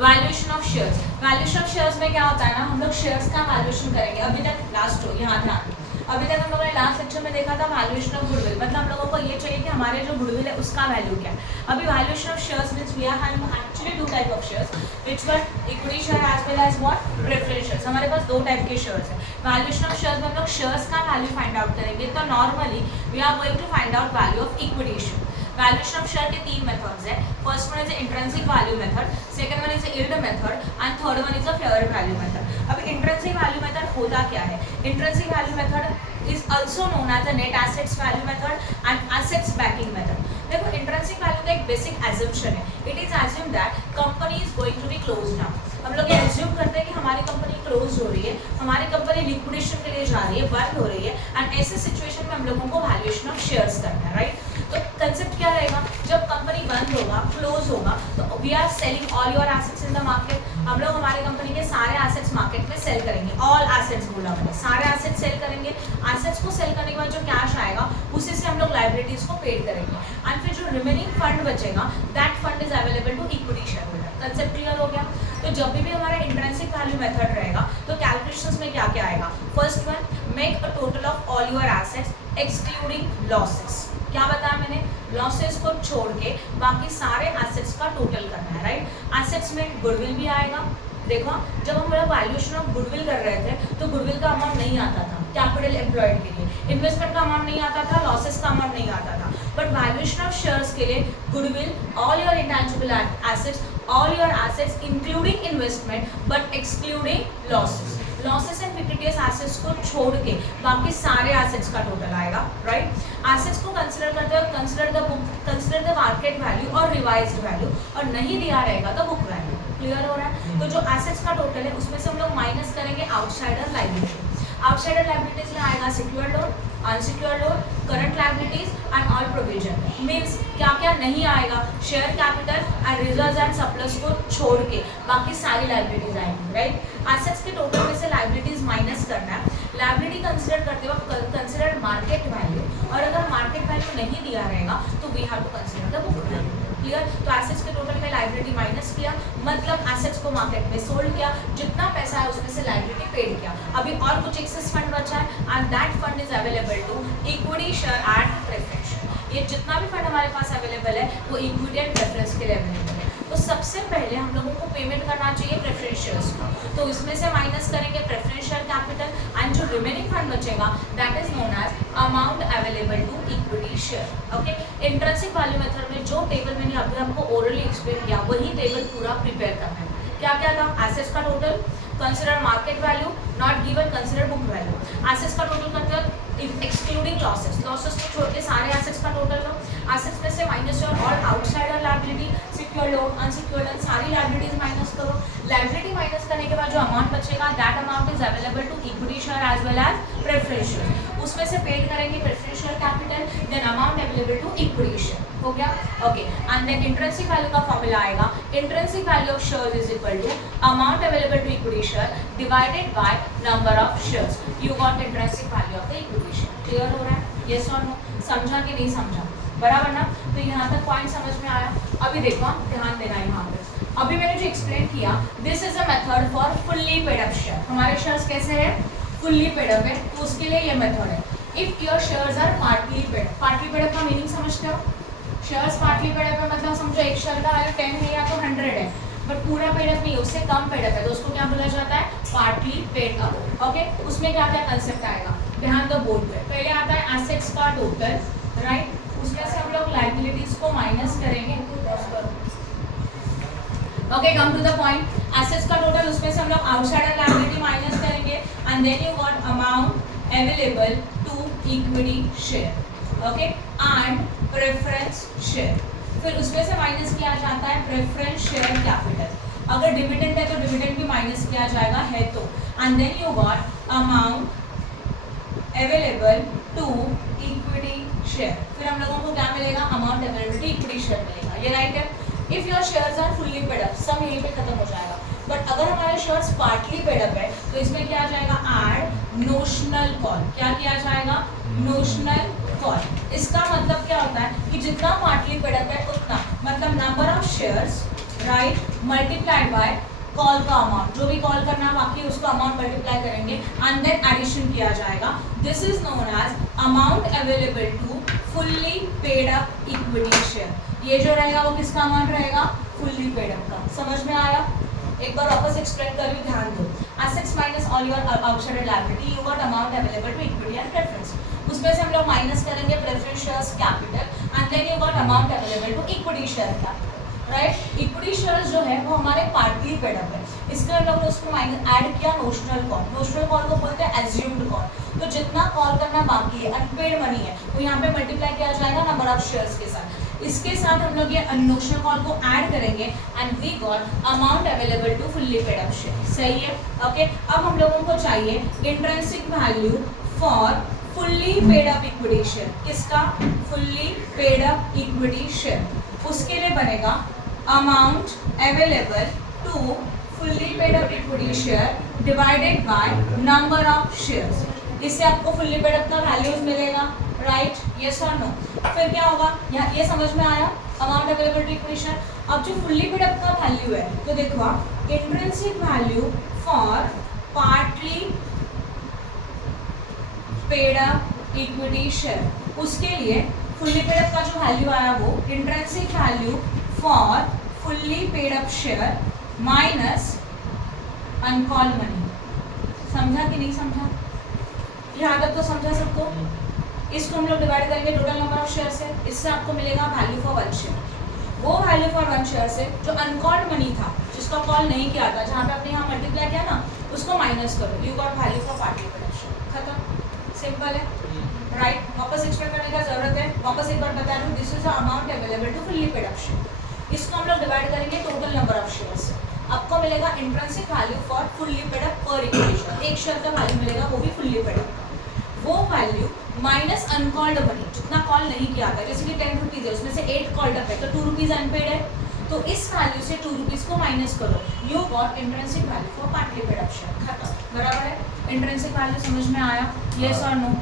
Valuation of shares. Valuation of shares में क्या होता है ना, हम लोग शेयर्स का वैल्यूएशन करेंगे। अभी तक लास्ट हो यहाँ ध्यान, अभी तक हम लोगों ने लास्ट लेक्चर में देखा था वैल्यूएशन ऑफ गुडविल, मतलब हम लोगों को ये चाहिए कि हमारे जो गुडविल है उसका वैल्यू क्या है। अभी valuation of shares means we are having actually two type of shares which were equity share as well as what preference shares. हमारे पास दो टाइप के शेयर्स है। वैल्यूएशन ऑफ शेयर्स में हम लोग शेयर्स का वैल्यू फाइंड आउट करेंगे, तो normally we are going to find out value of equity share. Valuation of share के तीन मेथड्स है। First one is intrinsic value method, second one is yield method and third one is a fair value method. अब intrinsic value method होता क्या है? Intrinsic value method is also known as the net assets value method and assets backing method. देखो intrinsic value का एक basic assumption है. It is assumed that company is going to be closed now. हम लोग ये assume करते हैं कि हमारी कंपनी क्लोज हो रही है, हमारी कंपनी लिक्विडेशन के लिए जा रही है, बंद हो रही है, एंड ऐसे सिचुएशन में हम लोगों को वैल्यूएशन ऑफ शेयर्स करना है, राइट? तो कंसेप्ट क्या रहेगा? जब कंपनी बंद होगा, क्लोज होगा, तो we are selling all your assets in the market. हम लोग हमारी कंपनी के सारे एसेट्स मार्केट में सेल करेंगे। ऑल एसेट्स बोला मैंने, सारे एसेट्स सेल करेंगे। एसेट्स को सेल करने के बाद जो कैश आएगा उसी से हम लोग लाइबिलिटीज को पेड करेंगे, एंड फिर जो रिमेनिंग फंड बचेगा that fund is available to equity shareholder. Concept clear हो गया? तो जब भी हमारा इंट्रिंसिक वैल्यू मेथड रहेगा तो कैलकुलेशंस में क्या क्या आएगा? First one, make a total of all your assets excluding losses. क्या बताया मैंने? लॉसेस को छोड़ के बाकी सारे एसेट्स का टोटल करना है, राइट? एसेट्स में गुडविल भी आएगा। देखो जब हम लोग वैल्यूएशन ऑफ गुडविल कर रहे थे तो गुडविल का अमाउंट नहीं आता था कैपिटल एम्प्लॉयड के लिए, इन्वेस्टमेंट का अमाउंट नहीं आता था, लॉसेस का अमाउंट नहीं आता था। बट वैल्यूएशन ऑफ शेयर्स के लिए goodwill, all your intangible assets, all your assets including investment but excluding losses. Losses and fictitious assets को छोड़ के बाकी सारे एसेट्स का टोटल आएगा, राइट? एसेट्स को कंसीडर करते हुए consider the book, consider the market value और रिवाइज्ड वैल्यू, और नहीं दिया रहेगा तो बुक वैल्यू। क्लियर हो रहा है? तो जो एसेट्स का टोटल है उसमें से हम लोग माइनस करेंगे आउटसाइडर लायबिलिटी। आउटसाइडर लायबिलिटीज में आएगा secured loan, unsecured loan, current liabilities and all provision. Means क्या क्या नहीं आएगा? Share capital and reserves and surplus को छोड़ के बाकी सारी लायबिलिटीज आएंगी, राइट? एसेट्स के टोटल में से लायबिलिटीज माइनस करना है। लायबिलिटी कंसीडर करते वक्त कंसीडर मार्केट वैल्यू, और अगर मार्केट वैल्यू नहीं दिया रहेगा तो we have to consider the book value. Clear? तो एसेट्स के टोटल में लायबिलिटी माइनस किया, मतलब एसेट्स को मार्केट में सोल्ड किया, जितना पैसा है उसमें से लायबिलिटी पेड किया। अभी और कुछ एक्सेस फंड बचा है and that fund is available to equity share and preference. ये जितना भी फंड हमारे पास अवेलेबल है वो इक्विटी एंड प्रेफरेंस के लिए अवेलेबल है। तो सबसे पहले हम लोगों को पेमेंट करना चाहिए प्रेफरेंस शेयर्स को, तो इसमें से माइनस करेंगे प्रेफरेंस शेयर कैपिटल एंड जो रिमेनिंग फंड बचेगा that is known as amount available to equity share. Okay, intrinsic value method में जो टेबल मैंने अभी आपको ओरली एक्सप्लेन किया वही टेबल पूरा प्रिपेयर करना है। क्या क्या था? एसेट्स का total, consider market value, not given, consider book value. Assets का टोटल करते हैं एक्सक्लूडिंग लॉसेस, लॉसेस को छोड़ के सारे एसेट्स का टोटल लो। एसेट्स में से minus your all outsider liability, secured loan, unsecured loan, सारी लायबिलिटीज माइनस करो। लायबिलिटी माइनस करने के बाद जो अमाउंट बचेगा that amount is available to equity share as well as preference share. उसमें से पेड करेंगे preference share capital, then amount available to equity share. हो गया? Okay, and then intrinsic value का फॉर्मूला आएगा intrinsic value of shares is equal to amount available to equity share divided by number of shares. You got intrinsic value of the equity share. Clear हो रहा है? Yes और no? समझा कि नहीं समझा? बराबर ना? तो यहाँ तक पॉइंट समझ में आया? अभी देखो ध्यान देना यहाँ पे, अभी मैंने जो एक्सप्लेन किया this is a method for fully paid up share. हमारे शेयर्स कैसे है? फुल्ली पेड अप है, तो उसके लिए ये मेथड है। If your shares are partly paid, partly paid up का मीनिंग समझते हो? शेयर्स पार्टली पेड अप है मतलब समझो एक शेयर का वैल्यू 10 है या तो 100 है, बट पूरा पेड अप नहीं, उससे कम पेड अप है, तो उसको क्या बोला जाता है? Partly paid up. ओके, उसमें क्या क्या कंसेप्ट आएगा? ध्यान दो बोर्ड पे। पहले आता है एसेट्स का टोटल, राइट? उसमें से हम लोग लायबिलिटीज को माइनस करेंगे। Okay, come to the point. Assets का टोटल, उसमें से हम लोग आउटसाइडर लायबिलिटी माइनस करेंगे and then you got amount available to equity share, okay, and preference share. फिर उसमें से माइनस किया जाता है प्रेफरेंस शेयर कैपिटल। अगर डिविडेंड है तो डिविडेंड भी माइनस किया जाएगा है तो, and then you got amount available to equity share. फिर हम लोगों को क्या मिलेगा? Amount available to equity share मिलेगा। ये राइट है? If your shares are fully paid up, सब यहीं पे खत्म हो जाएगा। बट अगर हमारे शेयर्स पार्टली पेड अप है तो इसमें क्या आ जाएगा? Add notional call. क्या किया जाएगा? Notional call. इसका मतलब क्या होता है कि जितना पार्टली पेड अप है उतना, मतलब number of shares, right, multiplied by call का अमाउंट, जो भी कॉल करना है बाकी उसको अमाउंट मल्टीप्लाई करेंगे एंड देन एडिशन किया जाएगा. This is known as amount available to fully paid up equity share. ये जो रहेगा वो किसका अमाउंट रहेगा? फुल्ली पेड अप का. समझ में आया? एक बार वापस एक्सप्लेन कर रही हूँ, ध्यान दो. Assets minus all your outsided liability, you got amount available to equity and preference. उसमें से हम लोग माइनस करेंगे preference shares capital and then you got amount available to equity share capital. Right, equity shares जो है वो हमारे partly paid up है. इसके लिए हम लोग ने उसको माइनस ऐड किया नोशनल कॉल. नोशनल कॉल को बोलते हैं एज्यूम्ड कॉल. तो जितना कॉल करना बाकी है, अनपेड मनी है, वो यहाँ पे मल्टीप्लाई किया जाएगा नंबर ऑफ शेयर्स के साथ. इसके साथ हम लोग ये नोशनल कॉल को ऐड करेंगे and we got amount available to fully paid up share. सही है? ओके. अब हम लोगों को चाहिए intrinsic value for fully paid up equity share. किसका? Fully paid up equity share. उसके लिए बनेगा amount available to fully paid up equity share divided by number of shares. इससे आपको फुल्ली पेड अप का वैल्यूज मिलेगा. राइट, यस और no? फिर क्या होगा? यहाँ ये समझ में आया amount available to equity share. अब जो फुल्ली पेड अप का वैल्यू है तो देखो intrinsic value for partly paid up equity share. उसके लिए फुल्ली पेड अप का जो वैल्यू आया वो intrinsic value for fully paid up share minus uncalled money. समझा कि नहीं समझा? यहाँ तक तो समझा सबको? इसको हम लोग डिवाइड करेंगे टोटल नंबर ऑफ शेयर से. इससे आपको मिलेगा वैल्यू फॉर वन शेयर. वो वैल्यू फॉर वन शेयर से जो अनकॉल्ड मनी था, जिसका कॉल नहीं किया था, जहाँ पे आपने यहाँ मल्टीप्लाई किया ना, उसको माइनस करो. You got value for partly paid up share. खत्म. सिंपल है. राइट, वापस एक्सप्लेन करने का जरूरत है. वापस एक बार बता दूँ, this is amount available to fully paid up share. इसको हम लोग डिवाइड करेंगे टोटल नंबर ऑफ शेयर से. आपको मिलेगा intrinsic value for fully paid up पर इक्विटी शेयर. एक शेयर का वैल्यू मिलेगा, वो भी फुल्ली पेड अप. वो वैल्यू माइनस अनकॉल्ड मनी, जितना कॉल नहीं किया था. जैसे कि 10 रुपीज़ है, उसमें से 8 कॉल्ड अप है, तो 2 रुपीज़ अनपेड है. तो इस वैल्यू से 2 रुपीज़ को माइनस करो. You got intrinsic value for partly paid up share. खत्म. बराबर है? इंट्रिंसिक वैल्यू समझ में आया? यस और नो?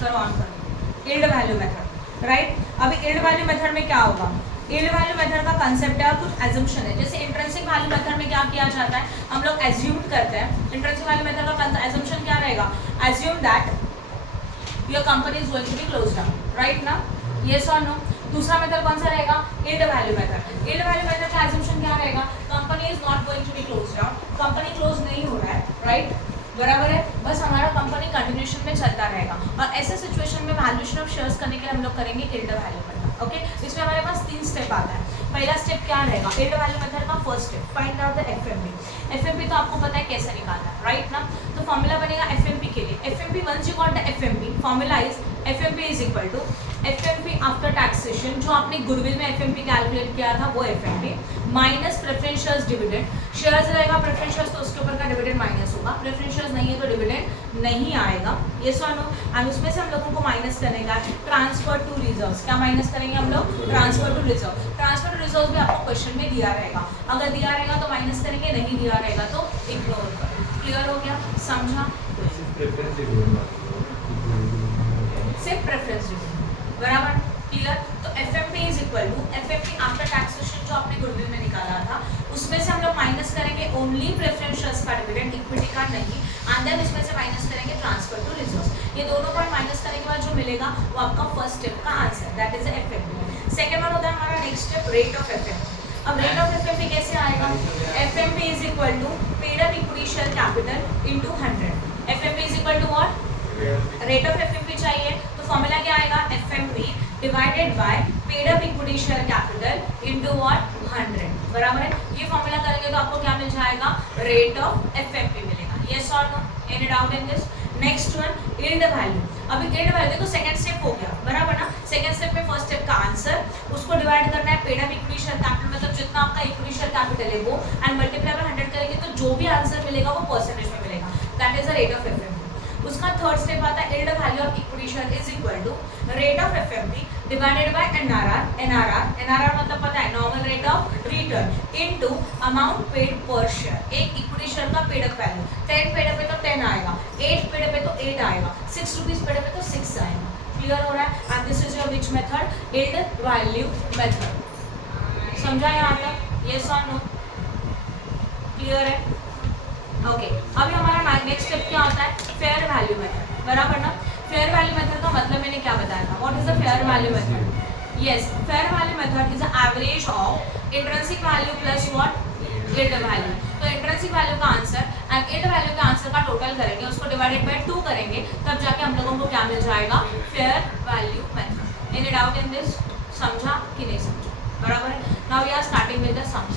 करो ऑन करो. Yield value method. राइट, अभी यील्ड वैल्यू मेथड में क्या होगा? यील्ड वैल्यू मेथड का कंसेप्ट है, कुछ एजम्पशन है. जैसे इंट्रिंसिक वैल्यू मेथड में क्या किया जाता है, हम लोग एज्यूम करते हैं. इंट्रिंसिक वैल्यू मेथड का एजम्पशन क्या रहेगा? Assume that your company is going to be closed down. Right ना? यस और नो? दूसरा मेथड कौन सा रहेगा? Yield value method. Yield value method का एजम्पशन क्या रहेगा? Company is not going to be closed down. Company close नहीं हो रहा है. राइट, बराबर है? बस हमारा कंपनी कंटिन्यूशन में चलता रहेगा. और ऐसे सिचुएशन में वैल्यूएशन ऑफ शेयर्स करने के लिए हम लोग करेंगे यील्ड वैल्यू मेथड. ओके, इसमें हमारे पास 3 स्टेप आता है. पहला स्टेप क्या रहेगा? यील्ड वैल्यू मेथड का first step, find out the FMP. FMP तो आपको पता है कैसे निकालना है. राइट ना? तो फॉर्मूला बनेगा एफएमपी के लिए. FMP once you got the FMP, formula is FMP is equal to FMP after taxation. जो आपने गुडविल में एफएमपी कैलकुलेट किया था वो FMP minus preference shares dividend. Shares रहेगा प्रेफरेंस शेयर्स, तो उसके ऊपर का डिविडेंड माइनस होगा. प्रेफरेंस शेयर्स नहीं है तो डिविडेंड नहीं आएगा. यस और नो? एंड उसमें से हम लोगों को माइनस करने का ट्रांसफर टू रिजर्व्स. क्या माइनस करेंगे हम लोग? Transfer to reserve. Transfer to reserve भी आपको क्वेश्चन में दिया रहेगा. अगर दिया रहेगा तो माइनस करेंगे, नहीं दिया रहेगा तो इग्नोर करें. क्लियर हो गया? समझा? सिर्फ प्रेफरेंस डिविडेंड. बराबर? क्लियर? तो FMP is equal to FMP after taxation जो आपने गुडविल में निकाला था, उसमें से हम लोग माइनस करेंगे ओनली प्रेफरेंस शेयर्स का डिविडेंड, इक्विटी का नहीं. एंड देन इसमें से माइनस करेंगे ट्रांसफर टू रिजर्व्स. ये दोनों पॉइंट माइनस करने के बाद जो मिलेगा वो आपका फर्स्ट स्टेप का answer, that is FMP. Second one होता है हमारा next step, rate of FMP. अब रेट ऑफ एफएमपी कैसे आएगा? FMP is equal to paid up equity share capital into 100. FMP is equal to what? Rate of FMP चाहिए तो formula क्या आएगा? FMP divided by paid up equity share capital into what? 100. बराबर है? ये formula करेंगे तो आपको क्या मिल जाएगा? रेट ऑफ एफएमपी मिलेगा. यस और no? Any doubt in this? Next one, yield value. अभी यील्ड वैल्यू देखो सेकंड स्टेप हो गया. बराबर ना? सेकंड स्टेप में फर्स्ट स्टेप का आंसर, उसको डिवाइड करना है paid up equity share capital, मतलब जितना आपका इक्विटी शेयर कैपिटल है वो, एंड मल्टीप्लाई बाय 100 करेंगे तो जो भी आंसर मिलेगा वो परसेंटेज में मिलेगा. That is the rate of FMP. उसका थर्ड स्टेप आता है yield value of equity share is equal to rate of FMP divided by NRR मतलब पता है normal rate of return into amount paid per share. एक equity share का paid up value 10 paid up है तो 10 आएगा, 8 पेड अप है तो 8 आएगा, 6 रुपीज पेड अप है तो 6 आएगा. क्लियर हो रहा है? And this is your which method? Yield value method. समझा यहाँ तक? यस और नो? क्लियर है? ओके अभी हमारा नेक्स्ट स्टेप क्या होता है? फेयर वैल्यू मेथड, बराबर ना? फेयर वैल्यू मेथड का मतलब मैंने क्या बताया था? What is the fair value method? Yes, fair value method is the average of intrinsic value plus what? Yield value. तो इंट्रिंसिक वैल्यू का आंसर एंड यील्ड वैल्यू का आंसर का टोटल करेंगे, उसको डिवाइडेड बाय 2 करेंगे, तब जाके हम लोगों को क्या मिल जाएगा? Fair value method. Any doubt in this? समझा कि नहीं समझा? बराबर है। Now we are starting with the sums.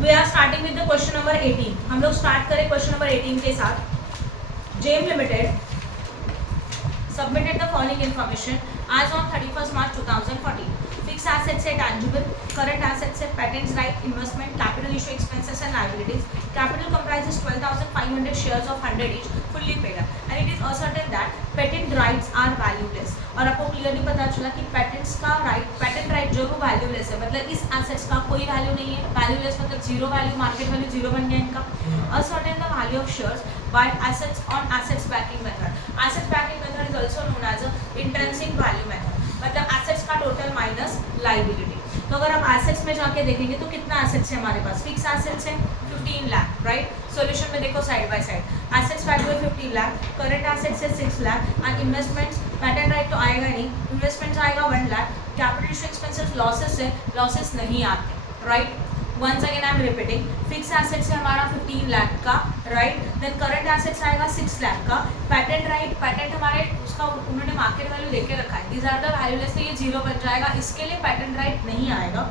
We are starting with the question number 18। हम लोग स्टार्ट करें क्वेश्चन नंबर 18 के साथ। Gem Limited submitted the following information as on 31st March 2014. Fixed assets है tangible, current assets है patents, right, investment, capital issue expenses and liabilities. Capital comprises 12,500 shares of 100 each, fully paid up, and it is ascertained that patent rights are valueless. और आपको clearly पता चला कि patents का right, patent right जो वो valueless है, मतलब इस एसेट्स का कोई वैल्यू नहीं है। वैल्यूलेस मतलब zero value, market value zero बन गया इनका। ascertain the value of shares by assets on assets backing method. Assets backing method is also known as a intrinsic value method, मतलब assets का टोटल माइनस लाइबिलिटी। तो अगर आप assets में जाके देखेंगे तो कितना assets है हमारे पास? फिक्स assets है 15 लाख, राइट? सॉल्यूशन में देखो side by side, assets value है 15 लाख, करंट assets है 6 lakh, and investments, patent right तो आएगा नहीं, इन्वेस्टमेंट्स आएगा 1 lakh, capital issue expenses losses है, लॉसेस नहीं आते, right? Once again I am repeating, fix assets है हमारा 15 लाख का, राइट? देन करंट एसेट्स आएगा 6 लाख का, पैटेंट राइट, पैटेंट हमारे उसका उन्होंने मार्केट वैल्यू लेके रखा है, दीज आर द वैल्यूलेस, तो ये जीरो बन जाएगा, इसके लिए पैटेंट राइट नहीं आएगा।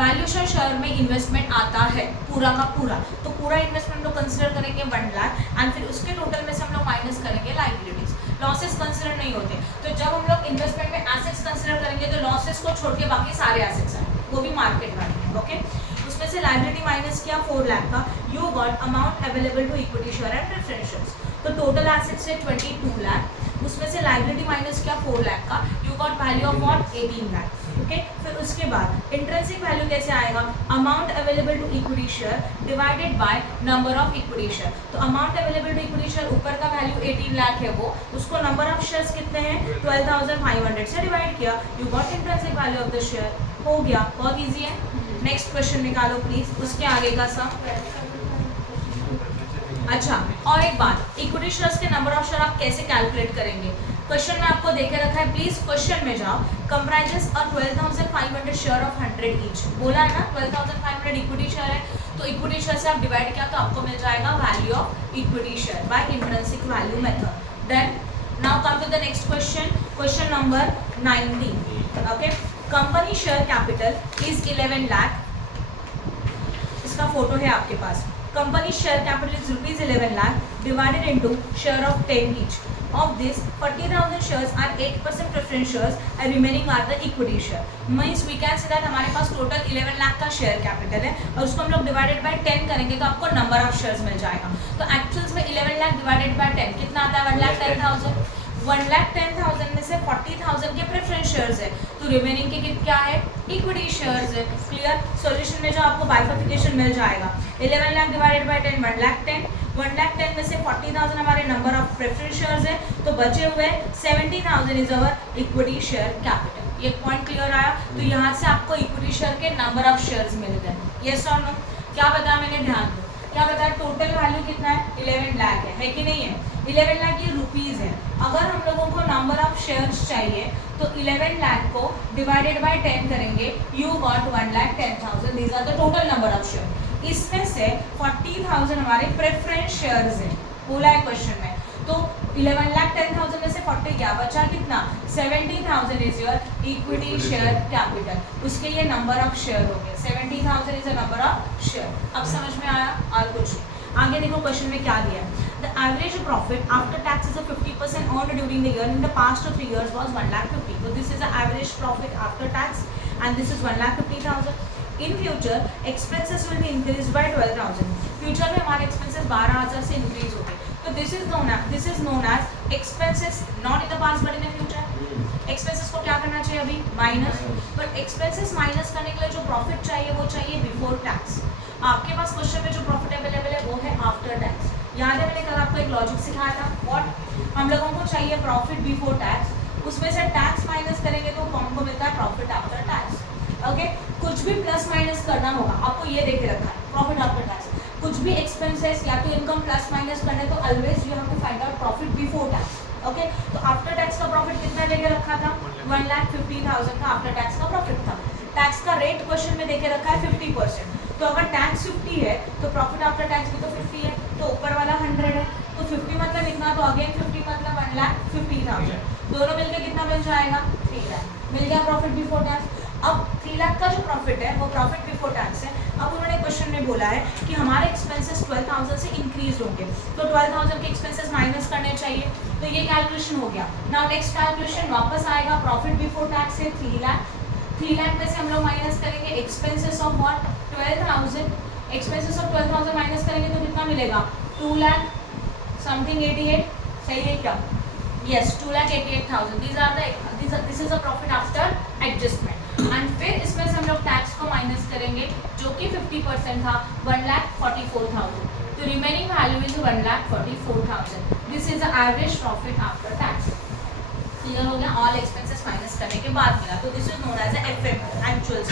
वैल्यूएशन शेयर में इन्वेस्टमेंट आता है पूरा का पूरा, तो पूरा इन्वेस्टमेंट लोग कंसिडर करेंगे 1 लाख, एंड फिर उसके टोटल में से हम लोग माइनस करेंगे लाइबिलिटीज। लॉसेस कंसिडर नहीं होते, तो जब हम लोग इन्वेस्टमेंट में एसेट्स कंसिडर करेंगे तो लॉसेस को छोड़ के बाकी सारे एसेट्स आएंगे, वो भी मार्केट वैल्यू, ओके? उसमें से लाइबिलिटी माइनस किया 4 लाख का, you got amount available to equity share and preferentials, तो टोटल एसेट्स है 22 लाख, उसमें से लाइबिलिटी माइनस किया 4 लाख का, you got value of what? 18 lakh, okay? फिर उसके बाद इंट्रिंसिक वैल्यू कैसे आएगा? Amount available to equity share divided by number of equity share. तो amount available to equity share ऊपर का वैल्यू 18 लाख है, वो उसको नंबर ऑफ शेयर्स कितने हैं? 12,500 से डिवाइड किया, you got intrinsic value of the share. हो गया, बहुत ईजी है। नेक्स्ट क्वेश्चन निकालो प्लीज, उसके आगे का सम। अच्छा, और एक बात, इक्विटी शेयर्स के नंबर ऑफ शेयर आप कैसे कैलकुलेट करेंगे? क्वेश्चन में आपको देके रखा है, प्लीज क्वेश्चन में जाओ। कंप्राइजेस और 12,500 शेयर ऑफ 100 ईच, बोला है ना? 12,500 इक्विटी शेयर है, तो इक्विटी शेयर से आप डिवाइड किया तो आपको मिल जाएगा value of equity share by intrinsic value method. Then now come to the next question, question number 19, okay? Company share capital is 11 lakh, इसका फोटो है आपके पास। Company share capital is rupees 11 lakh divided into share of 10 each. Of this, 40,000 shares are 8% preference shares and remaining are the equity share. Means we can say that हमारे पास total 11 lakh का share capital है, और उसको हम लोग डिवाइडेड बाय 10 करेंगे तो आपको नंबर ऑफ शेयर्स मिल जाएगा। तो एक्चुअल्स में 11 लाख डिवाइडेड बाय 10 कितना आता है? 1,10,000। 1,10,000 में से 40,000 के प्रेफरेंस शेयर्स है, तो रिमेनिंग के क्या है? इक्विटी शेयर्स है। क्लियर? सॉल्यूशन में जो आपको बाइफर्फिकेशन मिल जाएगा, 11 लाख डिवाइडेड बाय 10 1,10,000, 1,10,000 में से 40,000 हमारे नंबर ऑफ प्रेफरेंस शेयर्स है, तो बचे हुए 70,000 is our equity share capital. ये पॉइंट क्लियर आया? तो यहाँ से आपको इक्विटी शेयर के नंबर ऑफ शेयर्स मिल गए। यस और नो? क्या बताया मैंने? ध्यान दो, क्या बताया? टोटल वैल्यू कितना है? 11 लाख है कि नहीं है? 11 लाख ये रुपीज़ है। अगर हम लोगों को नंबर ऑफ शेयर्स चाहिए तो 11 लाख को डिवाइडेड बाय 10 करेंगे, you got 1,10,000, these are the total number of share. इसमें से 40,000 हमारे प्रेफरेंस शेयर्स हैं, बोला है क्वेश्चन में, तो 11,10,000 में से 40 क्या बचा? कितना? 70,000 is your equity share capital, उसके ये नंबर ऑफ शेयर हो गए। 70,000 is a number of share. अब समझ में आया? और कुछ आगे देखो क्वेश्चन में क्या दिया है। The average profit after tax is 50% earned during the year in the past 3 years was 1,50,000. So this is the average profit after tax and this is 1,50,000. In future expenses will be increased by 12,000. Future में हमारे expenses 12,000 से increase हो गए, तो this is known as expenses not in the past but in the future. Expenses को क्या करना चाहिए? अभी माइनस, बट एक्सपेंसेस माइनस करने के लिए जो प्रॉफिट चाहिए वो चाहिए बिफोर टैक्स। आपके पास क्वेश्चन में जो प्रॉफिट अवेलेबल है वो है आफ्टर टैक्स, याद है मैंने कल आपको एक लॉजिक सिखाया था, व्हाट हम लोगों को चाहिए प्रॉफिट बिफोर टैक्स, उसमें से टैक्स माइनस करेंगे तो हमको मिलता है प्रॉफिट आफ्टर टैक्स। ओके, कुछ भी प्लस माइनस करना होगा, आपको ये देखे रखा है प्रॉफिट आफ्टर टैक्स, कुछ भी एक्सपेंसेस या तो इनकम प्लस माइनस करने तो always you have to find out profit before tax. Okay, तो आफ्टर टैक्स का प्रॉफिट कितना देके रखा था, 1,50,000 का आफ्टर टैक्स का प्रॉफिट था। टैक्स का रेट क्वेश्चन में देके रखा है 50%, तो अगर टैक्स 50 है तो प्रॉफिट आफ्टर टैक्स भी तो 50 है, तो ऊपर वाला 100 है, तो 50 मतलब इतना, तो अगेन 50 मतलब 1,50,000, दोनों मिलकर कितना बन जाएगा, 3 लाख, मिल गया प्रॉफिट बिफोर टैक्स। अब 3 लाख का जो प्रॉफिट है वो प्रॉफिट बिफोर टैक्स है। अब उन्होंने क्वेश्चन में बोला है कि हमारे एक्सपेंसेस 12,000 से इंक्रीज होंगे, तो 12,000 के एक्सपेंसेस माइनस करने चाहिए, तो ये कैलकुलेशन हो गया। नाउ नेक्स्ट कैलकुलेशन वापस आएगा, प्रॉफिट बिफोर टैक्स से 3 लाख, 3 लाख में से हम लोग माइनस करेंगे expenses of what, 12,000, expenses of 12,000 minus करेंगे तो कितना मिलेगा, 2 लाख समथिंग 88, सही है क्या, yes 2,88,000, this is a profit after adjustment. And फिर इसमें से हम लोग टैक्स को माइनस करेंगे जो कि 50% था, 1,44,000, तो remaining value is 1,44,000, this is the average profit after tax. Clear हो गया, ऑल एक्सपेंसेस माइनस करने के बाद मिला, तो this is known as FM actual.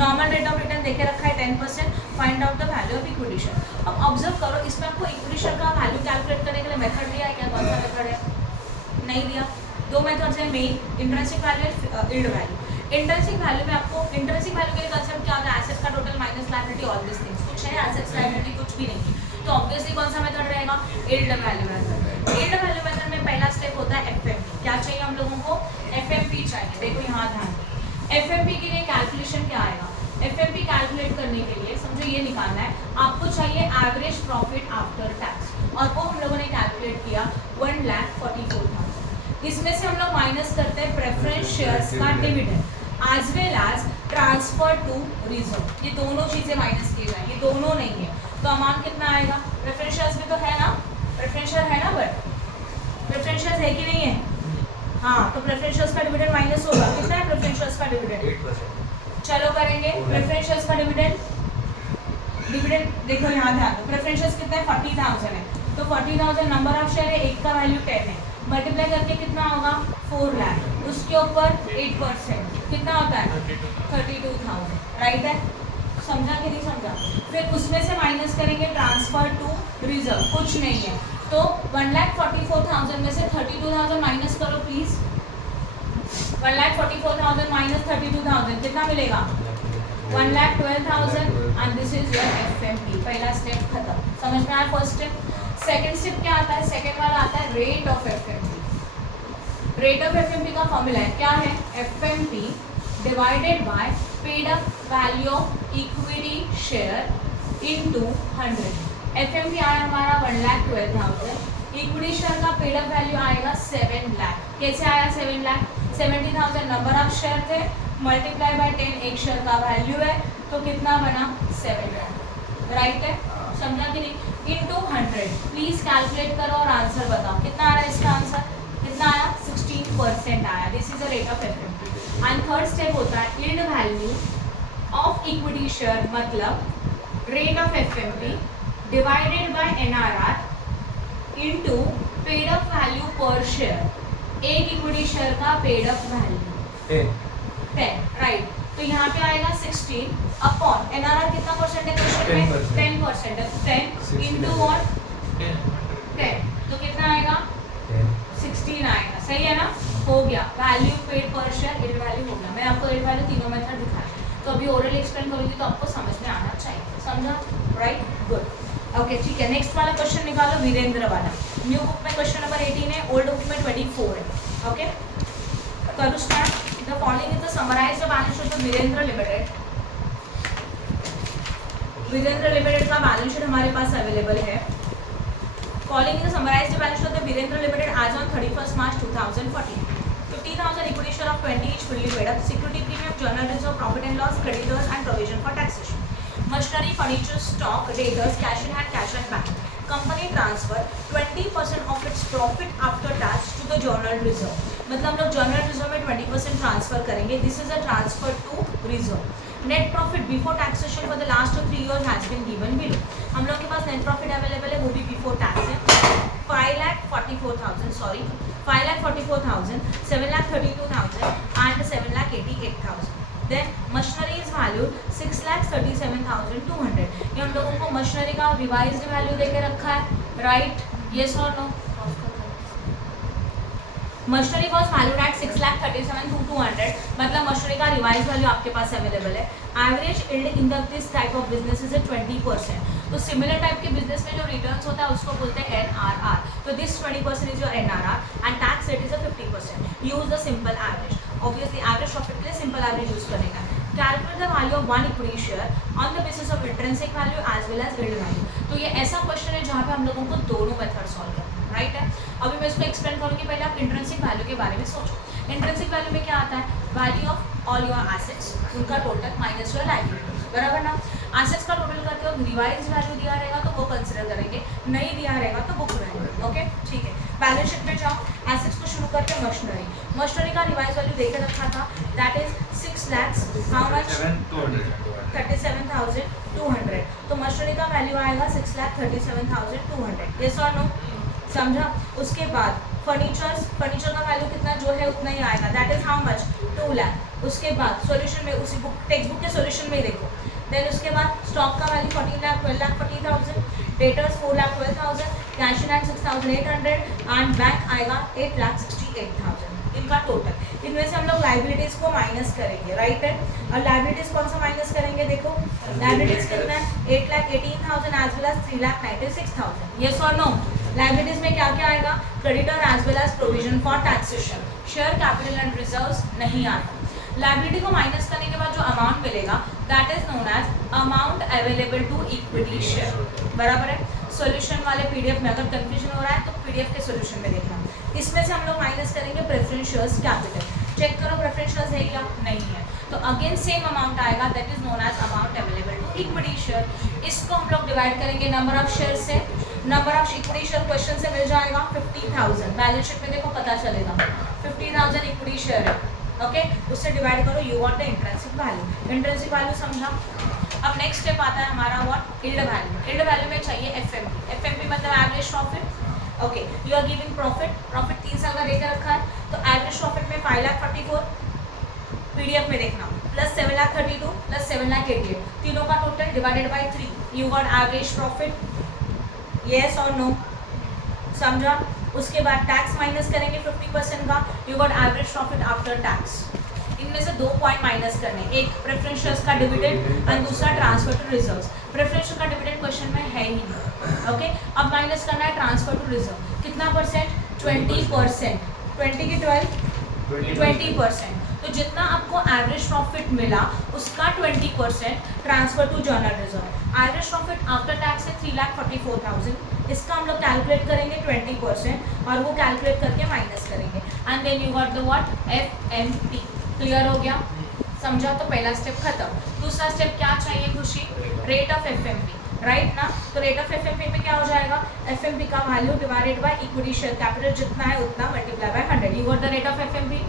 Normal rate of return देके रखा है 10%, find out the value of equity share. अब ऑब्जर्व करो, इसमें आपको इक्विटी शेयर का वैल्यू कैलकुलेट करने के लिए मेथड दिया है क्या, कौन सा मेथड है, नहीं दिया। दो मेथड्स है main, intrinsic value, yield value. Intrinsic value में आपको, इंट्रिंसिक वैल्यू के लिए कंसेप्ट क्या होता है, एसेट्स का total minus liability, all this things, कुछ है एसेट्स लायबिलिटी कुछ भी नहीं, तो ऑब्वियसली कौन सा मेथड रहेगा, yield value method. Yield value method में पहला स्टेप होता है एफएमपी, क्या चाहिए हम लोगों को, एफएमपी चाहिए। देखो यहाँ ध्यान, एफएमपी के लिए कैलकुलेशन क्या आएगा, एफएमपी कैलकुलेट करने के लिए समझो ये निकालना है, आपको चाहिए एवरेज प्रॉफिट आफ्टर टैक्स, और वो हम लोगों ने कैलकुलेट किया 1,44,000। इसमें से हम लोग माइनस करते हैं प्रेफरेंस शेयर्स का dividend as well as transfer to reserve, ये दोनों चीजें माइनस की जाए, ये दोनों नहीं है, तो अमाउंट कितना आएगा, प्रेफरेंस शेयर्स भी तो है ना, प्रेफरेंस शेयर है ना, बट प्रेफरेंस शेयर्स है कि नहीं है, हाँ, तो प्रेफरेंस शेयर्स का डिविडेंड माइनस होगा, कितना है प्रेफरेंस शेयर्स का डिविडेंड, 8%। चलो करेंगे प्रेफरेंस शेयर्स का डिविडेंड, डिविडेंड देखो यहाँ ध्यान दो, प्रेफरेंस शेयर्स कितना है 40,000 है, तो 40,000 नंबर ऑफ शेयर है, एक का वैल्यू 10 है, मल्टीप्लाई करके कितना होगा 4 लाख, उसके ऊपर 8% कितना होता है 32,000, राइट है, समझा कि नहीं समझा। फिर उसमें से माइनस करेंगे ट्रांसफर टू रिजर्व, कुछ नहीं है, तो 1,44,000 में से 32,000 माइनस करो प्लीज, 1,44,000 माइनस 32,000 कितना मिलेगा, 1,12,000, and this is your FMP. पहला स्टेप खत्म, समझ में आया फर्स्ट स्टेप। सेकंड स्टेप क्या आता है, सेकंड वाला आता है rate of FMP. Rate of FMP का फॉर्मूला है, क्या है, FMP divided by paid up value of equity share into 100। FMP आया हमारा 1,12,000, इक्विटी शेयर का पेड अप वैल्यू आएगा 7 लाख। कैसे आया 7 लाख, 70,000 नंबर ऑफ शेयर थे, मल्टीप्लाई बाय 10 एक शेयर का वैल्यू है, तो कितना बना 7 लाख, राइट है, समझा कि नहीं, इनटू 100। प्लीज कैलकुलेट करो और आंसर बताओ कितना आ रहा है, इसका आंसर कितना आया, 16% आया, this is the rate of FMP. And third step होता है yield value of equity share, मतलब rate of FMP divided by NRR into paid up value per share, एक इक्विटी शेयर का पेड अप वैल्यू 10, राइट, तो यहाँ पे आएगा 16 upon NRR कितना परसेंट है क्वेश्चन में, 10% है, 10 इनटू व्हाट 10, तो कितना आएगा 16 आएगा, सही है ना, हो गया value paid per share, yield value हो गया। मैं आपको यील्ड वैल्यू तीनों मेथड दिखाई, तो अभी ओरली एक्सप्लेन करूंगी तो आपको समझ में आना चाहिए, समझा, राइट, गुड, ओके, ठीक है। नेक्स्ट वाला क्वेश्चन निकालो, वीरेंद्र वाला, न्यू बुक में क्वेश्चन नंबर 18 है, ओल्ड बुक में 24 है, ओके, करो start. The following is the summarized balance sheet of Virendra limited. Virendra limited का बैलेंस शीट हमारे पास अवेलेबल है। Following is the summarized balance sheet of the Virendra limited as on 31st March 2014। 50,000 equity share of 20 each fully paid up, security premium, journal reserve, profit and loss, creditors and provision for taxation, machinery, furniture, stock, debtors, cash in hand, cash at bank. Company transfer 20% of its profit after tax to the journal reserve। मतलब हम लोग journal reserve में 20% transfer करेंगे, this is a transfer to reserve. Net profit before taxation for the last 3 years has been given below. हम लोग के पास net profit available है, वो भी बिफोर टैक्स है 5,44,000, sorry 5,44,000, 7,32,000 and 7,88,000। Then machinery is value 6,37,200। ये हम लोगों को मशीनरी का रिवाइज्ड वैल्यू देके रखा है, राइट, यस और no. Machinery was valued at 6,37,200, मतलब मशीनरी का रिवाइज वैल्यू आपके पास अवेलेबल है। Average yield in this type of business is 20%। तो सिमिलर टाइप के बिजनेस में जो रिटर्न्स होता है उसको बोलते हैं NRR। तो this 20% is your NRR and tax rate is 50%। Use the simple average. Obviously average profit के लिए सिंपल एवरेज यूज करेगा। Calculate the value of one equity share on the basis of intrinsic value as well as yield value. तो ये ऐसा question है जहाँ पे हम लोगों को दोनों मेथड सॉल्व करना है, राइट है। अभी मैं इसको एक्सप्लेन करूँगी, पहले आप इंट्रिंसिक वैल्यू के बारे में सोचो। इंट्रिंसिक वैल्यू में क्या आता है? Value of all your assets, उनका टोटल माइनस योर लायबिलिटी, बराबर ना। एसेट्स का टोटल करते हो, रिवाइज वैल्यू दिया रहेगा तो वो कंसिडर करेंगे, नहीं दिया रहेगा तो बुक रहेगा, ओके ठीक है। बैलेंस शीट में जाओ, एसेट्स को शुरू करके मशीनरी। मशीनरी का रिवाइज वैल्यू देकर रखा था, that is 6 lakhs, how much? 37,200। तो मशीनरी का वैल्यू आएगा 6,37,200, यस और नो, समझा। उसके बाद फर्नीचर का वैल्यू कितना जो है उतना ही आएगा, that is how much? 2 lakh. उसके बाद सॉल्यूशन में उसी बुक टेक्स्ट बुक के सॉल्यूशन में ही देखो। देन उसके बाद स्टॉक का value 14 lakh, 12,40,000, debtors 4,12,000, cash in hand 6,800 and bank आएगा 8,68,000। इनका टोटल। इनमें से हम लोग लाइबिलिटीज को माइनस करेंगे, राइट है। और लाइबिलिटीज कौन सा माइनस करेंगे? देखो लाइबिलिटीज कितना है? 8,18,000 एज वेल एज 3,96,000, यस और नो। लाइबिलिटीज में क्या क्या आएगा? Creditor as well as provision for taxation, share capital and reserves नहीं आता। लाइबिलिटी को माइनस करने के बाद जो अमाउंट मिलेगा that is known as amount available to equity share, बराबर है। सॉल्यूशन वाले पीडीएफ में अगर कंफ्यूजन हो रहा है तो पीडीएफ के सॉल्यूशन में देखना। इसमें से हम लोग माइनस करेंगे प्रेफरेंस शेयर्स कैपिटल। चेक करो प्रेफरेंस शेयर्स है क्या? नहीं है, तो अगेन सेम अमाउंट आएगा, that is known as amount available to equity share. इसको हम लोग डिवाइड करेंगे नंबर ऑफ शेयर से। Number of equity share question से मिल जाएगा 50,000। बैलेंस शीट में देखो पता चलेगा 50,000 इक्विटी शेयर है, ओके उससे डिवाइड करो, you want the intrinsic value. Intrinsic value समझा। अब नेक्स्ट स्टेप आता है हमारा what? Yield value. Yield value में चाहिए एफएमपी। एफएमपी मतलब average profit, okay you are giving profit. Profit 3 साल का देकर रखा है, तो एवरेज प्रॉफिट में 5,44,000 पीडीएफ में देखना, प्लस 7,32,000 प्लस 7,88,000, तीनों का total divided by 3, you got average profit, yes और नो, समझा। उसके बाद टैक्स माइनस करेंगे 50% का, you got average profit after tax. इनमें से 2 पॉइंट माइनस करने, एक प्रेफरेंस शेयर्स का डिविडेंड और दूसरा transfer to reserves. Preference share का डिविडेंड क्वेश्चन में है ही नहीं, ओके। अब माइनस करना है ट्रांसफर टू रिजर्व, कितना परसेंट? 20%। 20 की 12 20%। तो जितना आपको एवरेज प्रॉफिट मिला उसका 20% transfer to general reserve. Average profit after tax है 3,44,000, इसका हम लोग कैलकुलेट करेंगे 20% और वो कैलकुलेट करके माइनस करेंगे and then you got the what? FMP. Clear हो गया? समझा? तो पहला स्टेप खत्म। दूसरा स्टेप क्या चाहिए खुशी? रेट ऑफ एफएमपी, राइट ना। तो रेट ऑफ एफएमपी में क्या हो जाएगा? एफएमपी का value divided by equity share capital, जितना है उतना multiply by 100, you got the rate of FMP.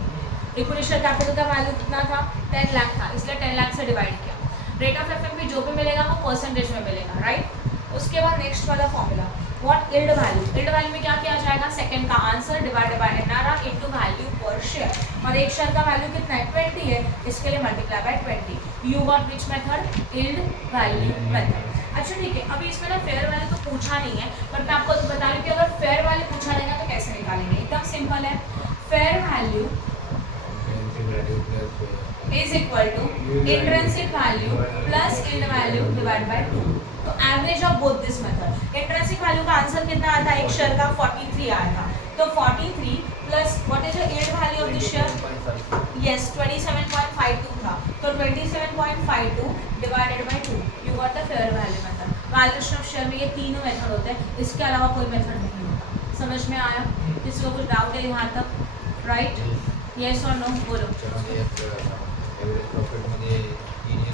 Equity share capital का वैल्यू कितना था? 10 लाख था, इसलिए 10 लाख से डिवाइड किया। रेट ऑफ एफएमपी जो भी मिलेगा वो परसेंटेज में मिलेगा, राइट। उसके बाद नेक्स्ट वाला formula what? Yield value. Yield value में क्या किया जाएगा? सेकंड का answer divided by NRR into value per share, और एक शेयर का वैल्यू कितना है? 20 है, इसके लिए multiply by 20, you got which method? Yield value method. अच्छा ठीक है, अभी इसमें ना फेयर वैल्यू तो पूछा नहीं है, बट मैं आपको बता रही हूँ कि अगर फेयर वैल्यू पूछा रहेगा तो कैसे निकालेंगे। एकदम सिंपल है, fair value is equal to intrinsic value plus yield value divided by 2. तो average of both this method. Intrinsic value का आंसर कितना आता है? एक शेयर का 43 आया था, तो 43 plus what is the yield value of this share? Yes 27.52 था, तो 27.52 divided by 2, you got the fair value method. Valuation of share में ये तीनों मेथड होते हैं, इसके अलावा कोई मेथड नहीं होता। समझ में आया? किसी को कुछ डाउट है यहाँ तक? राइट, यस और नो? बोलो।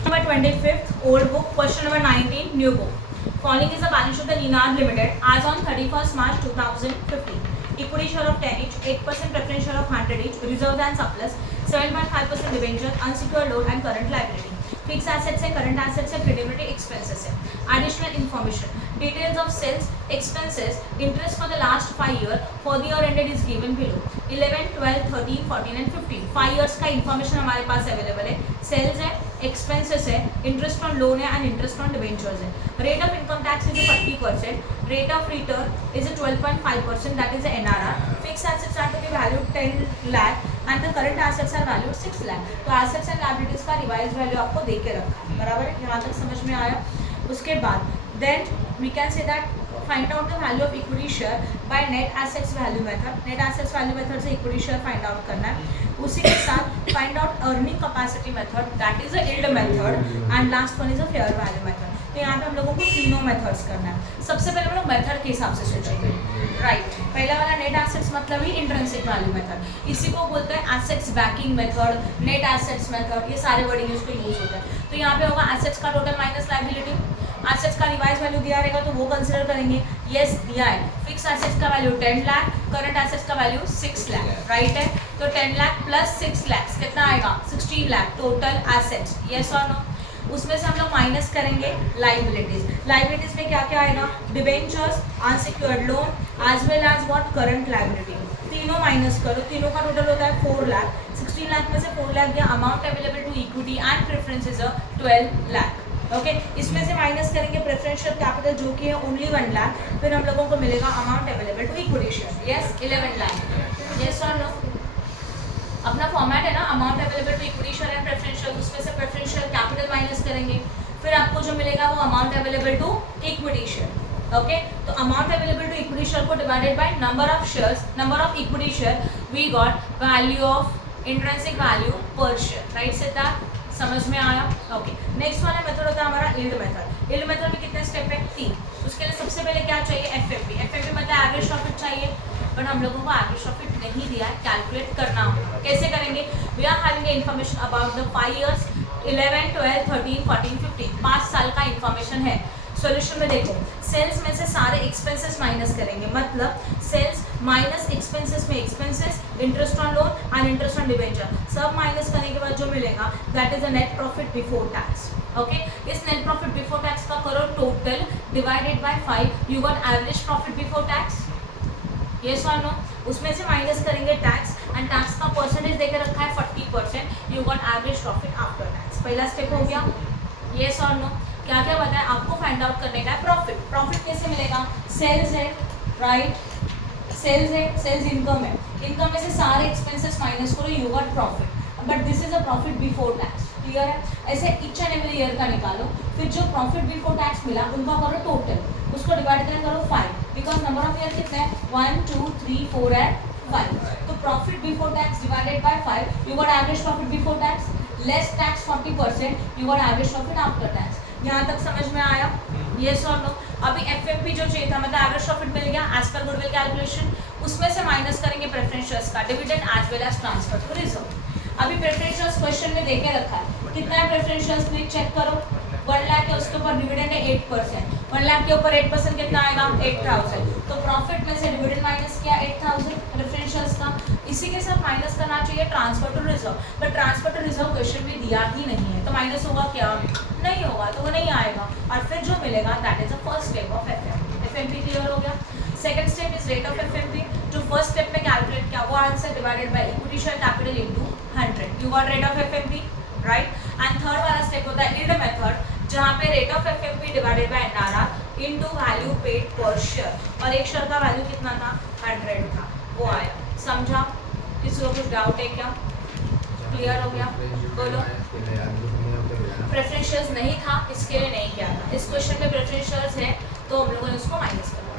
Number 25th old book, question number 19 new book. Following is the balance sheet of the Linard Limited as on 31st March 2015. Equity share of 10 each, 8% preference share of 100 each, reserves and surplus, 7.5% debenture, unsecured loan and current liability. Fix assets है, current assets है, credibility expenses है. Additional information, details of sales expenses interest for the last 5 year for the year ended is given below. 11, 12, 13, 14 and 15 5 years का information हमारे पास available है. Sales है, expenses है, interest on loan है and interest on debentures है. Rate of income tax is 40%, rate of return is 12.5%, that is NRR. Fix assets are to be valued 10 lakh and the current assets are valued 6 lakh. तो assets and liabilities का revise value आपको दे के रखा है, बराबर है. यहाँ तक समझ में आया. उसके बाद then we can say that find out the value of equity share by net assets value method. Net assets value method से इक्विटी शेयर फाइंड आउट करना है. उसी के साथ find out earning capacity method, that is a yield method and last one is a fair value method. तो यहाँ पे हम लोगों को तीनों मेथड्स करना है. सबसे पहले हम लोग मेथड के हिसाब से सोचेंगे, राइट. पहला वाला नेट एसेट्स मतलब ही इंट्रिंसिक वैल्यू मेथड. इसी को बोलते हैं assets banking method, net assets method, ये सारे वर्डिंग इसको यूज होता है. तो यहाँ पे होगा एसेट्स का टोटल माइनस लायबिलिटी. एसेट्स का रिवाइज वैल्यू दिया रहेगा तो वो कंसिडर करेंगे. यस दिया है. फिक्स एसेट्स का वैल्यू 10 लाख, करंट एसेट्स का वैल्यू 6 लाख, राइट है. तो 10 लाख प्लस 6 लाख कितना आएगा? 16 लाख टोटल एसेट्स. यस और नो. उसमें से हम लोग माइनस करेंगे लाइबिलिटीज. लाइबिलिटीज में क्या क्या आएगा? Debentures, unsecured loan as well as what current liability. तीनों माइनस करो. तीनों का टोटल होता है 4 लाख. 16 लाख में से 4 लाख दिया. Amount available to equity and preference is 12 lakh. Okay इसमें से माइनस करेंगे प्रेफरेंशियल कैपिटल जो कि है ओनली 1 लाख. फिर हम लोगों को मिलेगा amount available to equity share. Yes 11 lakh. Yes और नो. अपना फॉर्मेट है ना, amount available to equity share and preferential. उसमें से प्रेफरेंशियल कैपिटल माइनस करेंगे. फिर आपको जो मिलेगा वो amount available to equity share. Okay तो amount available to equity share को divided by number of shares, number of equity share, we got value of intrinsic value per share. Right Siddharth, समझ में आया. ओके नेक्स्ट वाला method होता है हमारा yield method. Yield method में कितने स्टेप है? 3. उसके लिए सबसे पहले क्या चाहिए? एफएमपी. एफएमपी मतलब एवरेज प्रॉफिट चाहिए, बट हम लोगों को एवरेज प्रॉफिट नहीं दिया है, कैलकुलेट करना होगा. कैसे करेंगे? We are having information about the 5 years 11, 12, 13, 14, 15 5 साल का इन्फॉर्मेशन है. सॉल्यूशन में देखो, सेल्स में से सारे एक्सपेंसेस माइनस करेंगे, मतलब सेल्स माइनस एक्सपेंसेस में expenses, interest on loan and interest on debenture, सब माइनस करने के बाद जो मिलेगा that is a net profit before tax. Okay इस नेट प्रॉफिट बिफोर टैक्स का करो total divided by 5, you got average profit before tax. Yes और नो. उसमें से माइनस करेंगे टैक्स एंड टैक्स का परसेंटेज देके रखा है 40%, you got average profit after tax. पहला स्टेप हो गया. यस और नो. क्या क्या बताया आपको? फाइंड आउट करने का है प्रॉफिट. प्रॉफिट कैसे मिलेगा? सेल्स है, राइट. सेल्स है, सेल्स इनकम है. इनकम में से सारे एक्सपेंसेस माइनस करो, you got profit. But this is a profit before tax. Clear है? ऐसे ईच एंड एवरी ईयर का निकालो. फिर जो प्रॉफिट बिफोर टैक्स मिला उनका करो टोटल, उसको डिवाइड करो 5, बिकॉज नंबर ऑफ ईयर कितने हैं? 1, 2, 3, 4 एंड 5. तो profit before tax divided by 5, you got average profit before tax, less tax 40%, you got average profit after tax. यहाँ तक समझ में आया? यस और नो. अभी एफएमपी जो चाहिए था, मतलब एवरेज प्रॉफिट मिल गया एज पर गुडविल कैलकुलेशन. उसमें से माइनस करेंगे प्रेफरेंशियल्स का, dividend as well as transfer to reserve. अभी प्रेफरेंशियल्स क्वेश्चन में देके रखा है. कितना है प्रेफरेंशियल्स? क्लिक चेक करो. 1 लाख है, उसके ऊपर डिविडेंड है 8%. 1 लाख के ऊपर 8% कितना आएगा? 8000. तो प्रॉफिट में से डिविडेंड माइनस किया 8000 प्रेफरेंशियल्स का. इसी के साथ माइनस करना चाहिए transfer to reserve, but transfer to reserve question में दिया ही नहीं है, तो माइनस होगा क्या? नहीं होगा, तो वो नहीं आएगा. और फिर जो मिलेगा that is the first step of FMP. Clear हो गया? Second step is rate of FMP. जो फर्स्ट स्टेप में कैलकुलेट किया वो answer divided by equity share capital into 100, you got rate of FMP, right. And third वाला step होता है yield method, जहाँ पे rate of FMP divided by NRR into value paid per share. और एक शेयर का वैल्यू कितना था? 100 था, वो आया. समझा? किसी को कुछ डाउट है क्या? क्लियर हो गया? बोलो. प्रेफरेंशियल्स नहीं था, इसके लिए नहीं किया था. इस क्वेश्चन में प्रेफरेंशियल्स है तो हम लोगों ने उसको माइनस करना.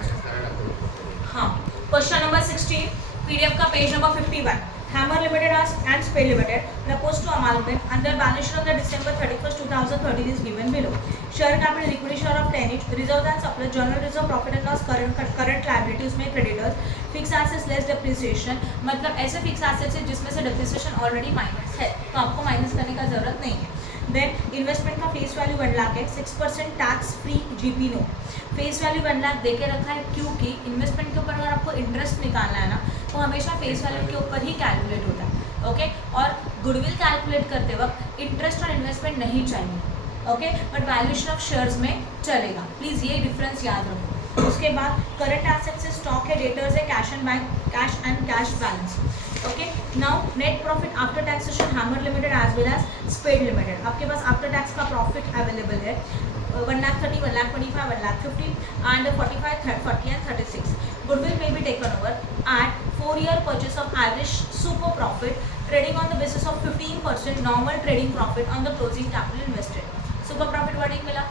हाँ, क्वेश्चन नंबर 16 पीडीएफ का page number 51. Hammer Limited and Spay Limited proposed to amalgamate and their balance sheet on the December 31st, 2013 is given below. Share capital equity share of 10 each, reserves and surplus, general reserve, profit and loss, current liabilities में creditors, fixed assets less depreciation. मतलब ऐसे fixed assets है जिसमें से depreciation already minus है, तो आपको minus करने का जरूरत नहीं है. देन इन्वेस्टमेंट का फेस वैल्यू 1 लाख है, 6% tax free GP no. Face value 1 lakh दे के रखा है क्योंकि इन्वेस्टमेंट के ऊपर अगर आपको इंटरेस्ट निकालना है ना तो हमेशा फेस वैल्यू के ऊपर ही कैलकुलेट होता है. ओके। और गुडविल कैलकुलेट करते वक्त इंटरेस्ट और इन्वेस्टमेंट नहीं चाहिए, okay, but valuation of shares में चलेगा। प्लीज़ ये डिफरेंस याद रखो। उसके बाद करंट एसेट्स से स्टॉक है, डेटर्स है, cash and bank, cash and cash balance, okay. Now net profit after taxation Hammer limited as well as Spade limited, आपके पास आफ्टर टैक्स का प्रॉफिट अवेलेबल है 1,30,000, 1,25,000, 1,50,000 and 45, 40 and 36. Goodwill may be taken over at 4-year purchase of average super profit trading on the basis of 15% normal trading profit on the closing capital invested. Super profit wording मिला,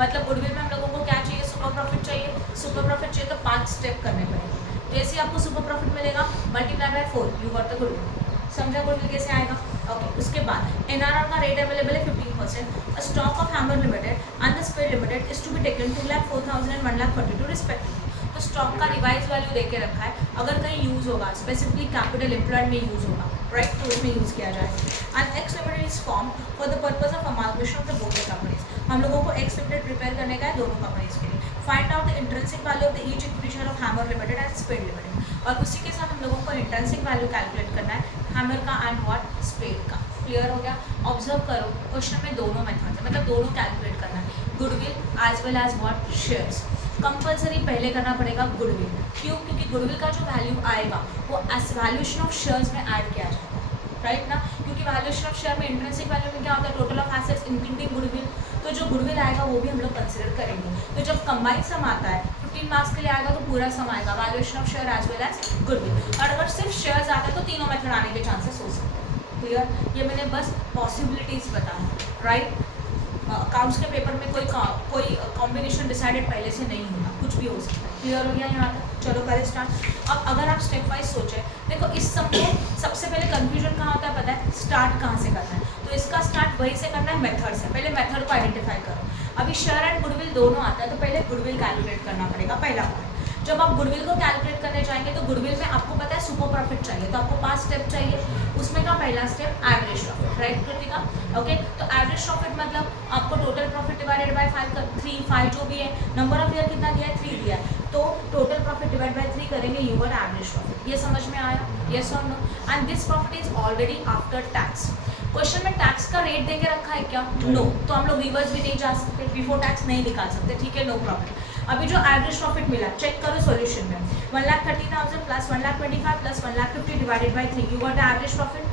मतलब goodwill में हम लोगों को क्या चाहिए, super profit चाहिए। Super profit चाहिए तो 5 स्टेप करने पड़ेंगे। जैसे आपको सुपर प्रॉफिट मिलेगा multiply by 4, you got the goodwill. समझा गुडविल कैसे आएगा, ओके। उसके बाद एनआरआर का रेट अवेलेबल है 15%। Stock of Hammer limited and the Spade Limited is to be taken 2,04,000 and 1,42,000 respectively. तो स्टॉक का रिवाइज वैल्यू देके रखा है, अगर कहीं यूज़ होगा स्पेसिफिकली कैपिटल एम्प्लॉयड में यूज़ होगा, राइट, तो उसमें यूज़ किया जाएगा। And X Limited is form for the purpose of amalgamation of the both the companies. हम लोगों को एक्स लिमिटेड प्रिपेयर करने का है दोनों कंपनीज के लिए। Find out the intrinsic value of the each equity share of Hammer limited and Spade limited, और उसी के साथ हम लोगों को इंट्रिंसिक वैल्यू कैलकुलेट करना है हैमर का एंड व्हाट स्पेड का। क्लियर हो गया। ऑब्जर्व करो क्वेश्चन में दोनों मेथड है, मतलब दोनों कैलकुलेट करना है, goodwill as well as what shares. Compulsory पहले करना पड़ेगा गुडविल, क्यों, क्योंकि गुडविल का जो वैल्यू आएगा वो एज वैल्यूएशन ऑफ शेयर्स में ऐड किया जाएगा, राइट ना, क्योंकि वैल्यूएशन ऑफ शेयर में इंट्रिंसिक वैल्यू में क्या होता है, total of assets including goodwill, तो जो गुडविल आएगा वो भी हम लोग कंसिडर करेंगे। तो जब कंबाइन सम आता है 15 मार्क्स के लिए आएगा तो पूरा सम आएगा, valuation of share as well as goodwill. और अगर सिर्फ शेयर्स आता है तो तीनों मेथड आने के चांसेस हो सकते हैं। क्लियर, ये मैंने बस पॉसिबिलिटीज बताया, राइट। अकाउंट्स के पेपर में कोई कॉम्बिनेशन डिसाइडेड पहले से नहीं होता, कुछ भी हो सकता है। क्लियर हो गया यहाँ तक, चलो करें स्टार्ट। अब अगर आप स्टेप वाइज सोचें, देखो इस सब में सबसे पहले कंफ्यूजन कहाँ होता है पता है, स्टार्ट कहाँ से करना है, तो इसका स्टार्ट वहीं से करना है मेथड से। पहले मेथड को आइडेंटिफाई करो। अभी शेयर एंड गुडविल दोनों आता है तो पहले गुडविल कैलकुलेट करना पड़ेगा, पहला पार्ट। जब आप गुडविल को कैलकुलेट करने जाएंगे तो गुडविल में आपको पता है सुपर प्रॉफिट चाहिए, तो आपको 5 स्टेप चाहिए। उसमें का पहला step average profit, right Kritika, okay. तो एवरेज प्रॉफिट मतलब आपको टोटल प्रॉफिट डिवाइडेड बाय 5 जो भी है, नंबर ऑफ ईयर कितना दिया है 3 दिया है, तो टोटल प्रॉफिट डिवाइड बाय 3 करेंगे, यू गॉट एवरेज प्रॉफिट। ये समझ में आया, यस और no. And this profit is already after tax. Question में टैक्स का रेट देके रखा है क्या, नो, तो हम लोग रिवर्स भी नहीं जा सकते, बिफोर टैक्स नहीं निकाल सकते, ठीक है, नो प्रॉब्लम। अभी जो एवरेज प्रॉफिट मिला चेक करो सॉल्यूशन में, 1,30,000 plus 1,25,000 plus 1,50,000 divided by 3, you got the average profit.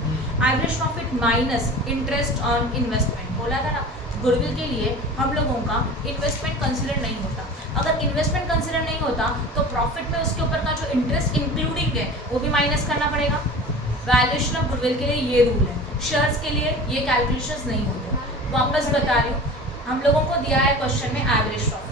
Average profit minus interest on investment, बोला था ना, गुडविल के लिए हम लोगों का इन्वेस्टमेंट कंसिडर नहीं होता। अगर इन्वेस्टमेंट कंसिडर नहीं होता तो प्रॉफिट में उसके ऊपर का जो इंटरेस्ट इंक्लूडिंग है वो भी माइनस करना पड़ेगा। वैल्यूएशन ऑफ गुडविल के लिए ये रूल है, शेयर्स के लिए ये कैलकुलेशंस नहीं होते। वापस बता रही हूँ, हम लोगों को दिया है क्वेश्चन में एवरेज प्रॉफिट।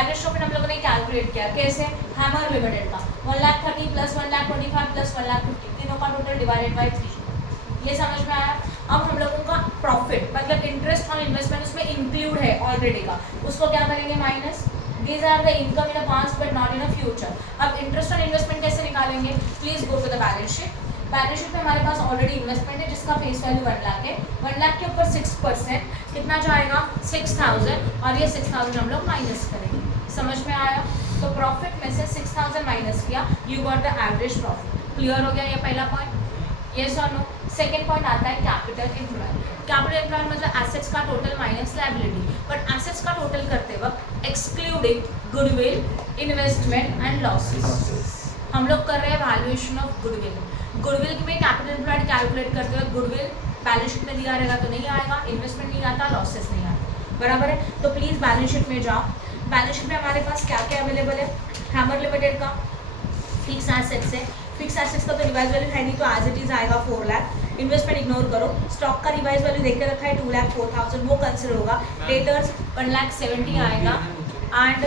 एवरेज प्रॉफिट हम लोगों ने कैलकुलेट किया कैसे, हैमर लिमिटेड का 1,30,000 प्लस 1,25,000 प्लस 1,50,000 तीनों का टोटल डिवाइडेड बाय 3। ये समझ में आया। अब हम लोगों का प्रॉफिट मतलब इंटरेस्ट ऑन इन्वेस्टमेंट उसमें इंक्लूड है ऑलरेडी का, उसको क्या करेंगे minus. These are the income in a past but not in a future. अब इंटरेस्ट ऑन इन्वेस्टमेंट कैसे निकालेंगे, please go to the balance sheet. Balance sheet में हमारे पास ऑलरेडी इन्वेस्टमेंट है जिसका फेस वैल्यू 1 लाख है। 1 लाख के ऊपर 6% कितना जाएगा 6,000, और ये 6,000 हम लोग माइनस करेंगे। समझ में आया। तो प्रॉफिट में से 6,000 माइनस किया, you got the average profit. Clear हो गया ये पहला पॉइंट, यस और नो। सेकेंड पॉइंट आता है कैपिटल एम्प्लॉय। कैपिटल एम्प्लॉय मतलब एसेट्स का total minus liability, but assets का टोटल करते वक्त excluding goodwill, investment and losses. हम लोग कर रहे हैं वैल्यूएशन ऑफ गुडविल। गुडविल में कैपिटल एम्प्लॉयड कैलकुलेट करते वक्त गुडविल बैलेंस शीट में दिया रहेगा तो नहीं आएगा, इन्वेस्टमेंट नहीं आता, लॉसेस नहीं आता, बराबर है। तो प्लीज़ बैलेंस शीट में जाओ। बैलेंस शीट में हमारे पास क्या क्या अवेलेबल है, हैमर लिमिटेड का फिक्स एसेट्स है, फिक्स एसेट्स का तो रिवाइज वैल्यू है नहीं तो एज इट इज आएगा 4 लाख। इन्वेस्टमेंट इग्नोर करो, स्टॉक का रिवाइज वैल्यू देख के रखा है 2,04,000, वो कंसिडर होगा। डेटर्स 1,70,000 आएगा एंड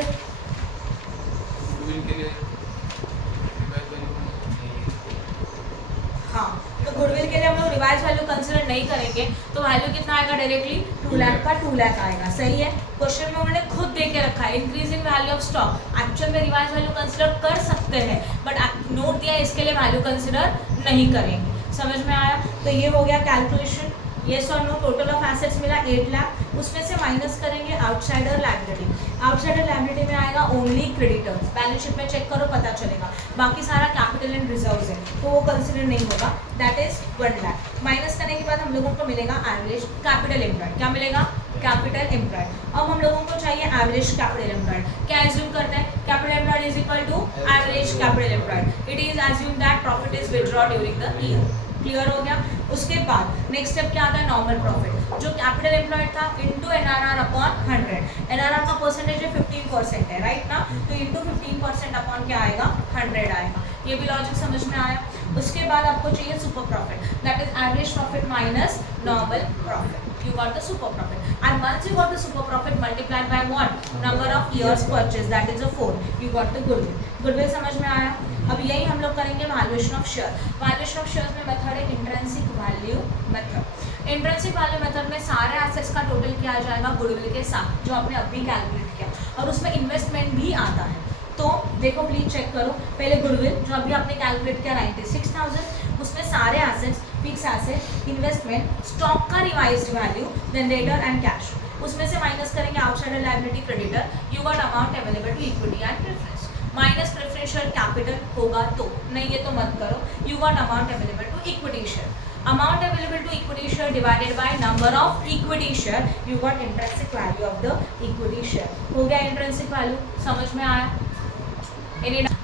हाँ, तो गुडविल के लिए हम लोग रिवाइज वैल्यू कंसिडर नहीं करेंगे तो वैल्यू कितना आएगा डायरेक्टली 2 लाख का 2 लाख आएगा। सही है, क्वेश्चन में उन्होंने खुद दे के रखा है increase in value of stock. Actual में रिवाइज वैल्यू कंसिडर कर सकते हैं बट नोट दिया इसके लिए वैल्यू कंसिडर नहीं करेंगे। समझ में आया। तो ये हो गया कैलकुलेशन। येस और नो, टोटल ऑफ एसेट्स मिला 8 लाख, उसमें से माइनस करेंगे आउटसाइडर लायबिलिटी। आउटसाइडर लायबिलिटी में आएगा ओनली क्रेडिटर्स, बैलेंस शीट में चेक करो पता चलेगा, बाकी सारा कैपिटल एंड रिजर्व्स है तो वो कंसिडर नहीं होगा, दैट इज 1 लाख। माइनस करने के बाद हम लोगों को मिलेगा एवरेज कैपिटल एम्प्लॉयड। क्या मिलेगा? Capital employed. अब हम लोगों को चाहिए एवरेज कैपिटल एम्प्लॉयड। क्या एज्यूम करते हैं? Capital employed is equal to average capital employed. It is assume that profit is withdraw during the year. Clear हो गया? उसके बाद नेक्स्ट स्टेप क्या आता है? नॉर्मल प्रॉफिट, जो कैपिटल एम्प्लॉयड था इनटू एनआरआर अपॉन 100। एनआरआर का परसेंटेज है 15% है, राइट ना, तो इनटू 15% अपॉन क्या आएगा? 100 आएगा। ये भी लॉजिक समझ में आया? उसके बाद आपको चाहिए super profit, that is average profit minus normal profit. You got the super profit, and once you got the super profit multiplied by what? Number of years purchase, that is a 4. You got the goodwill. Goodwill समझ में आया? अब यही हम लोग करेंगे valuation of share. Valuation of share में method है intrinsic value method. Intrinsic value method में सारे एसेट्स का टोटल किया जाएगा गुडविल के साथ, जो आपने अभी कैलकुलेट किया, और उसमें इन्वेस्टमेंट भी आता है। तो देखो प्लीज चेक करो, पहले गुडविल जो अभी आपने कैलकुलेट किया 96,000, उसमें सारे assets, fix asset, investment, stock का revised value, then debtor and cash, उसमें से माइनस करेंगे outsider liability creditor, you got amount available to equity and preference, minus preferential capital होगा तो, नहीं ये तो मत करो, you got amount available to equity share, amount available to equity share divided by number of equity share, you got intrinsic value of the equity share. हो गया intrinsic value, समझ में आया?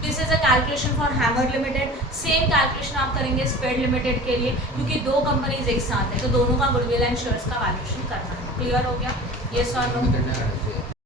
This is a calculation for hammer limited. Same calculation आप करेंगे spade limited के लिए, क्योंकि दो कंपनीज एक साथ हैं तो दोनों का गुडविल एंड शेयर्स का वैल्यूएशन करना है। क्लियर हो गया? यस और नो?